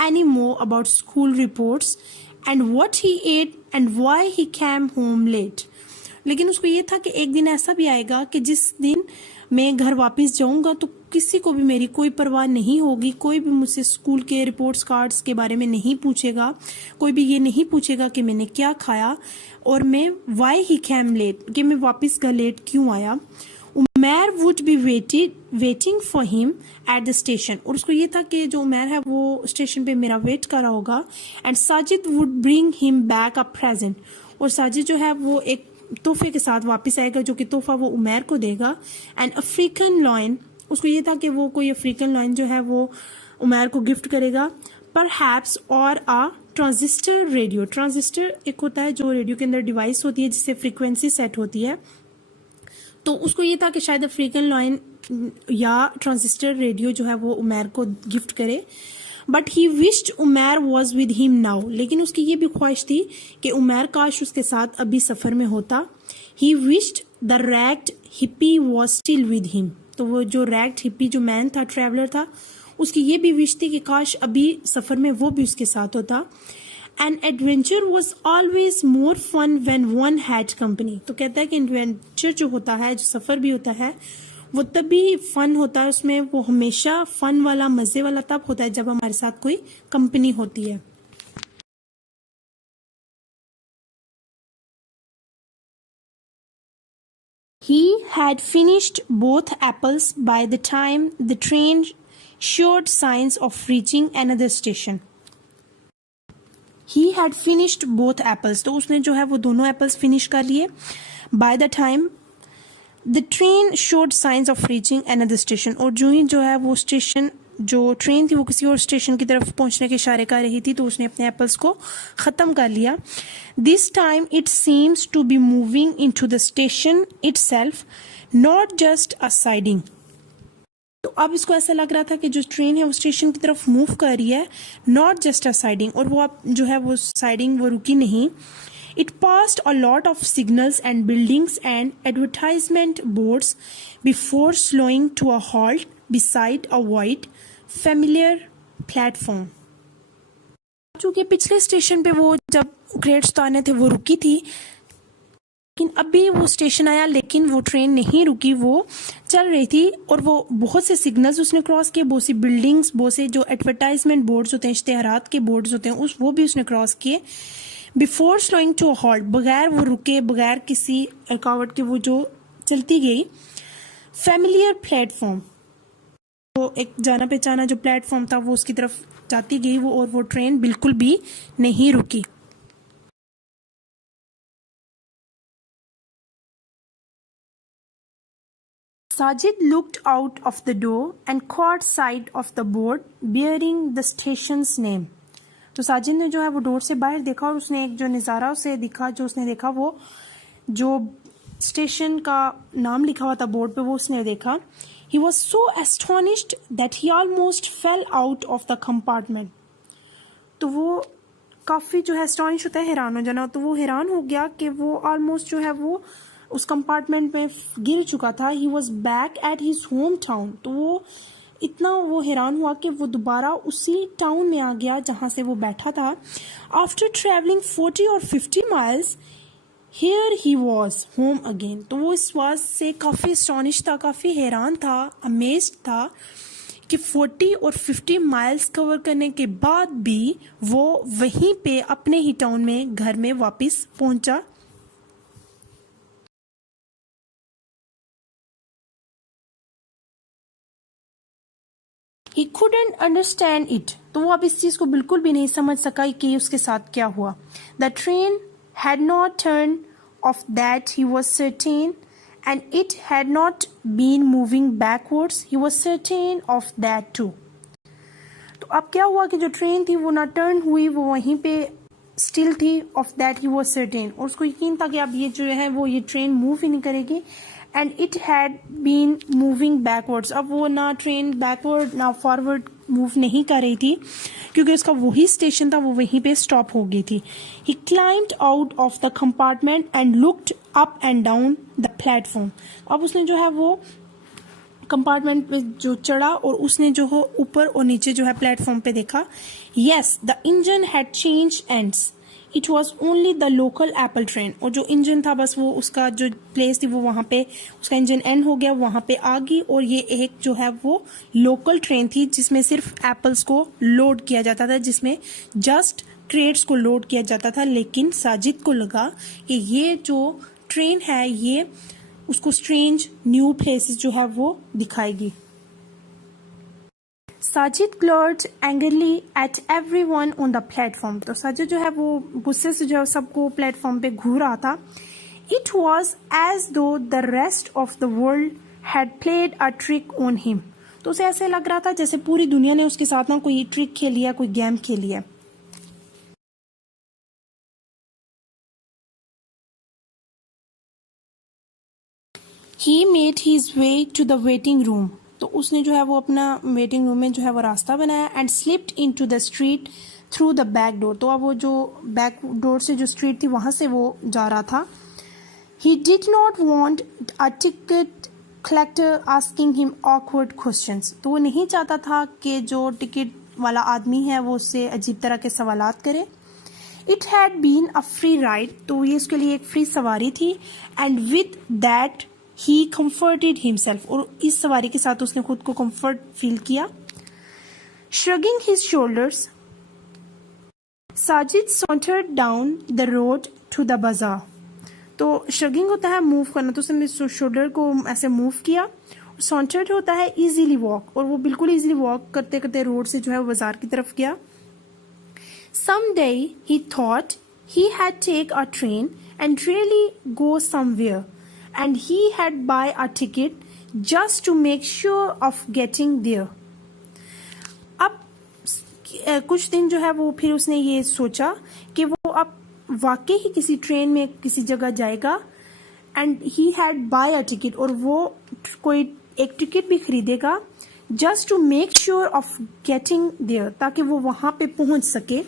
anymore about school reports and what he ate and why he came home late. लेकिन उसको ये था कि एक दिन ऐसा भी आएगा कि जिस दिन मैं घर वापस जाऊंगा तो किसी को भी मेरी कोई परवाह नहीं होगी, कोई भी मुझसे स्कूल के रिपोर्ट्स कार्ड्स के बारे में नहीं पूछेगा, कोई भी ये नहीं पूछेगा कि मैंने क्या खाया और मैं वाई ही कैम लेट, कि मैं वापस घर लेट क्यों आया। Umair would be waiting for him at the station, और उसको ये था कि जो उमैर है वो स्टेशन पे मेरा वेट कर रहा होगा। And Sajid would bring him back a present, और साजिद जो है वो एक तोहफे के साथ वापस आएगा जो कि तोहफा वो उमैर को देगा। एंड अफ्रीकन लॉयन, उसको ये था कि वो कोई अफ्रीकन लॉयन जो है वो उमैर को गिफ्ट करेगा। परहैप्स और अ ट्रांजिस्टर रेडियो, ट्रांजिस्टर एक होता है जो रेडियो के अंदर डिवाइस होती है जिससे फ्रीक्वेंसी सेट होती है, तो उसको ये था कि शायद अफ्रीकन लॉयन या ट्रांजिस्टर रेडियो जो है वो उमैर को गिफ्ट करे। But he wished Umair was with him now, लेकिन उसकी ये भी ख्वाहिश थी कि उमैर काश उसके साथ अभी सफर में होता। He wished the ragged hippie was still with him, तो वो जो रैग्ड हिप्पी जो मैन था, ट्रैवलर था, उसकी ये भी विश थी कि काश अभी सफर में वो भी उसके साथ होता। An adventure was always more fun when one had company, तो कहता है कि एडवेंचर जो होता है, जो सफर भी होता है, वो तभी फन होता है, उसमें वो हमेशा फन वाला, मजे वाला तब होता है जब हमारे साथ कोई कंपनी होती है। He had finished both apples by the time the train showed signs of reaching another station. He had finished both apples, तो उसने जो है वो दोनों एप्पल्स फिनिश कर लिए। By the time the train showed signs of reaching another station, और जो ही जो है वो स्टेशन, जो ट्रेन थी वो किसी और स्टेशन की तरफ पहुंचने के इशारे कर रही थी, तो उसने अपने एप्पल्स को ख़त्म कर लिया। This time it seems to be moving into the station itself, not just a siding, तो अब इसको ऐसा लग रहा था कि जो ट्रेन है वो स्टेशन की तरफ मूव कर रही है, नॉट जस्ट अ साइडिंग, और वो अब जो है वो साइडिंग वो रुकी नहीं। It passed a lot of signals and buildings and advertisement boards before slowing to a halt beside a white, familiar platform. चूंकि पिछले स्टेशन पे वो जब क्रेट्स उतारने थे वो रुकी थी, लेकिन अभी वो स्टेशन आया लेकिन वो ट्रेन नहीं रुकी, वो चल रही थी, और वो बहुत से सिग्नल्स उसने क्रॉस किए, बहुत सी बिल्डिंग्स, बहुत से जो एडवर्टाइजमेंट बोर्ड्स होते हैं, इश्तेहारात के बोर्ड्स होते हैं, वो भी उसने क्रॉस किए। Before slowing to a halt, बगैर वो रुके, बगैर किसी रुकावट के वो जो चलती गई। फैमिलियर प्लेटफॉर्म, वो एक जाना पहचाना जो प्लेटफॉर्म था वो उसकी तरफ जाती गई वो, और वो ट्रेन बिल्कुल भी नहीं रुकी। Sajid looked out of the door and caught sight of the board bearing the station's name. तो साजिद ने जो है वो डोर से बाहर देखा और उसने एक जो नज़ारा उसे दिखा, जो उसने देखा वो जो स्टेशन का नाम लिखा हुआ था बोर्ड पे, वो उसने देखा। He was so astonished that he almost fell out of the compartment. तो वो काफ़ी जो है एस्टॉनिश होता है, हैरान हो जाना, तो वो हैरान हो गया कि वो ऑलमोस्ट जो है वो उस कंपार्टमेंट में गिर चुका था। He was back at his home town, तो वो इतना वो हैरान हुआ कि वो दोबारा उसी टाउन में आ गया जहाँ से वो बैठा था। आफ्टर ट्रेवलिंग 40 और 50 miles here he was home again, तो वो इस बात से काफ़ी एस्टॉनिश था, काफ़ी हैरान था, अमेज्ड था कि 40 और 50 माइल्स कवर करने के बाद भी वो वहीं पे अपने ही टाउन में घर में वापस पहुंचा। He couldn't understand it, तो वो अब इस चीज़ को बिल्कुल भी नहीं समझ सका कि उसके साथ क्या हुआ। The train had not turned, of that he was certain, and it had not been moving backwards, he was certain of that too. तो अब क्या हुआ कि जो ट्रेन थी वो ना टर्न हुई, वो वहीं पे स्टिल थी, of that he was certain, और उसको यकीन था कि अब ये जो है वो ये ट्रेन मूव ही नहीं करेगी। And it had been moving backwards, अब वो ना ट्रेन बैकवर्ड ना फॉरवर्ड मूव नहीं कर रही थी क्योंकि उसका वही स्टेशन था, वो वहीं पे स्टॉप हो गई थी। He climbed out of the compartment and looked up and down the platform, अब उसने जो है वो कंपार्टमेंट पे जो चढ़ा और उसने जो हो ऊपर और नीचे जो है प्लेटफॉर्म पे देखा। Yes, the engine had change ends, it was only the local Apple train, और जो इंजन था बस वो उसका जो प्लेस थी वो वहाँ पे उसका इंजन एंड हो गया, वहाँ पे आ गई, और ये एक जो है वो लोकल ट्रेन थी जिसमें सिर्फ एप्पल्स को लोड किया जाता था, जिसमें जस्ट क्रेट्स को लोड किया जाता था। लेकिन साजिद को लगा कि ये जो ट्रेन है ये उसको स्ट्रेंज न्यू प्लेसेस जो है वो दिखाएगी। Sajid glowered angrily at everyone on the platform, तो साजिद जो है वो गुस्से से जो है सबको प्लेटफॉर्म पे घूर रहा था। इट वॉज एज दो the rest of the world had played a trick on him, तो उसे ऐसे लग रहा था जैसे पूरी दुनिया ने उसके साथ ना कोई ट्रिक खेली है, कोई गेम खेली है। He made his way to the waiting room, तो उसने जो है वो अपना वेटिंग रूम में जो है वो रास्ता बनाया। And slipped into the street through the back door, तो अब वो जो बैक डोर से जो स्ट्रीट थी वहां से वो जा रहा था। He did not want a ticket collector asking him awkward questions, तो वो नहीं चाहता था कि जो टिकट वाला आदमी है वो उससे अजीब तरह के सवालात करे। It had been a free ride, तो ये उसके लिए एक फ्री सवारी थी। And with that he comforted himself, और इस सवारी के साथ उसने खुद को कंफर्ट फील किया। Shrugging his shoulders Sajid sauntered down the road to the bazaar, तो श्रगिंग होता है मूव करना, तो उसने शोल्डर को ऐसे मूव किया। सॉन्टर्ड होता है इजीली वॉक, और वो बिल्कुल इजीली वॉक करते करते रोड से जो है बाजार की तरफ गया। Someday he thought he had take a train and really go somewhere, and he had buy a ticket just to make sure of getting there. अब कुछ दिन जो है वो फिर उसने ये सोचा कि वो अब वाकई ही किसी ट्रेन में किसी जगह जाएगा। And he had buy a ticket, और वो कोई एक टिकट भी खरीदेगा just to make sure of getting there, ताकि वो वहां पे पहुंच सके।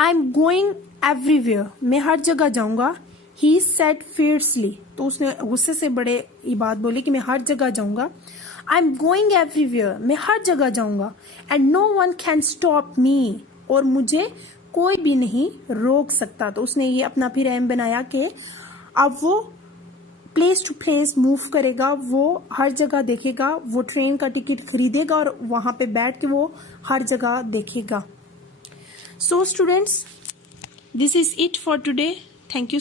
आई एम गोइंग एवरीवेयर, मैं हर जगह जाऊंगा। ही सेड फियर्सली, तो उसने गुस्से से बड़े ये बात बोली कि मैं हर जगह जाऊंगा। आई एम गोइंग एवरीवेयर, मैं हर जगह जाऊंगा। And no one can stop me, और मुझे कोई भी नहीं रोक सकता। तो उसने ये अपना फिर एम बनाया कि अब वो प्लेस टू प्लेस मूव करेगा, वो हर जगह देखेगा, वो ट्रेन का टिकट खरीदेगा और वहां पे बैठ के वो हर जगह देखेगा। So students, this is it for today. Thank you.